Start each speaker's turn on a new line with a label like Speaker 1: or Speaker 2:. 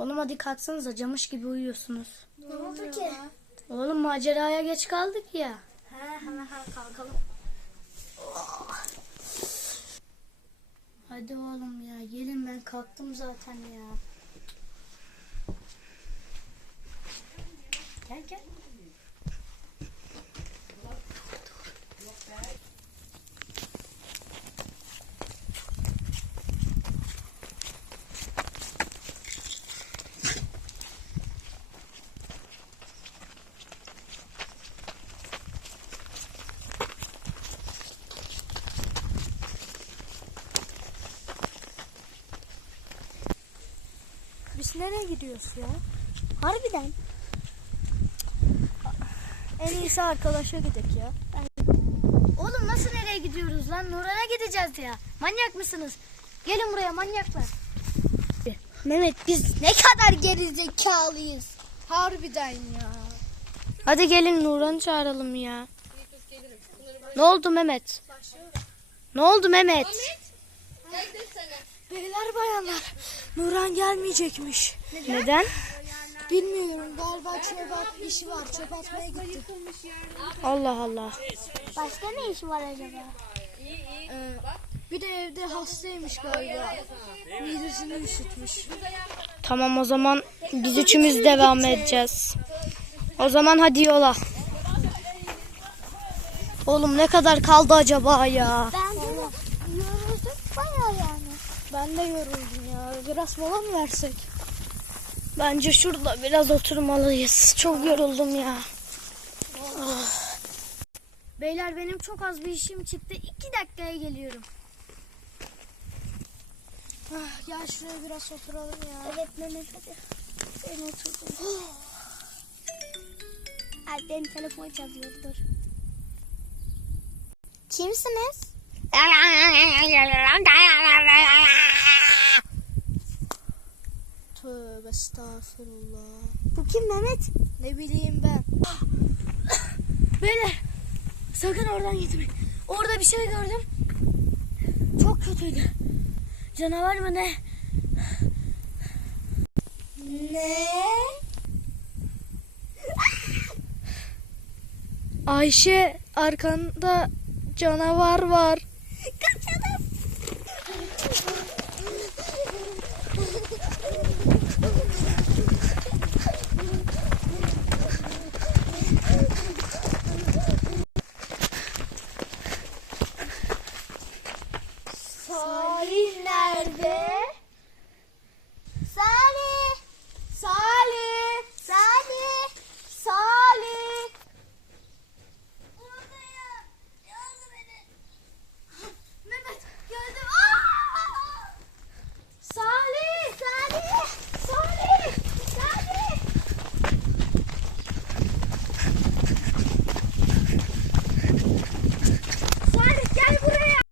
Speaker 1: Oğlum hadi kalksanıza, camış gibi uyuyorsunuz.
Speaker 2: Ne oldu ki?
Speaker 1: Oğlum maceraya geç kaldık ya.
Speaker 2: Hemen kalkalım.
Speaker 1: Hadi oğlum ya, gelin, ben kalktım zaten ya. Gel gel. Biz nereye gidiyoruz ya?
Speaker 2: Harbiden.
Speaker 1: En iyisi arkadaşa gidelim ya. Oğlum nasıl nereye gidiyoruz lan? Nurhan'a gideceğiz ya. Manyak mısınız? Gelin buraya manyaklar.
Speaker 2: Mehmet biz ne kadar gerizekalıyız.
Speaker 1: Harbiden ya. Hadi gelin Nurhan'ı çağıralım ya. Ne oldu Mehmet? Ne oldu Mehmet?
Speaker 2: Beyler bayanlar, Nurhan gelmeyecekmiş.
Speaker 1: Neden?
Speaker 2: Bilmiyorum, galiba çöp işi var, çöp atmaya gitti.
Speaker 1: Allah Allah.
Speaker 2: Başka ne işi var acaba?
Speaker 1: Bir de evde hastaymış galiba. Midesini üşütmüş. Tamam, o zaman biz üçümüz devam edeceğiz. O zaman hadi yola. Oğlum ne kadar kaldı acaba ya?
Speaker 2: Ben de yoruldum bayağı yani.
Speaker 1: Ben de yoruldum ya. Biraz mola mı versek? Bence şurada biraz oturmalıyız. Çok yoruldum ya. Ah. Beyler benim çok az bir işim çıktı. 2 dakikaya geliyorum. Ah, gel şuraya biraz oturalım ya.
Speaker 2: Evet Mehmet hadi.
Speaker 1: Ben oturdum.
Speaker 2: Ay benim telefon çalıyor, dur. Kimsiniz?
Speaker 1: Tövbe estağfurullah.
Speaker 2: Bu kim Mehmet?
Speaker 1: Ne bileyim ben. Beyler sakın oradan gitmeyin. Orada bir şey gördüm. Çok kötüydü. Canavar mı ne?
Speaker 2: Ne?
Speaker 1: Ayşe, arkanda canavar var.
Speaker 2: Kaç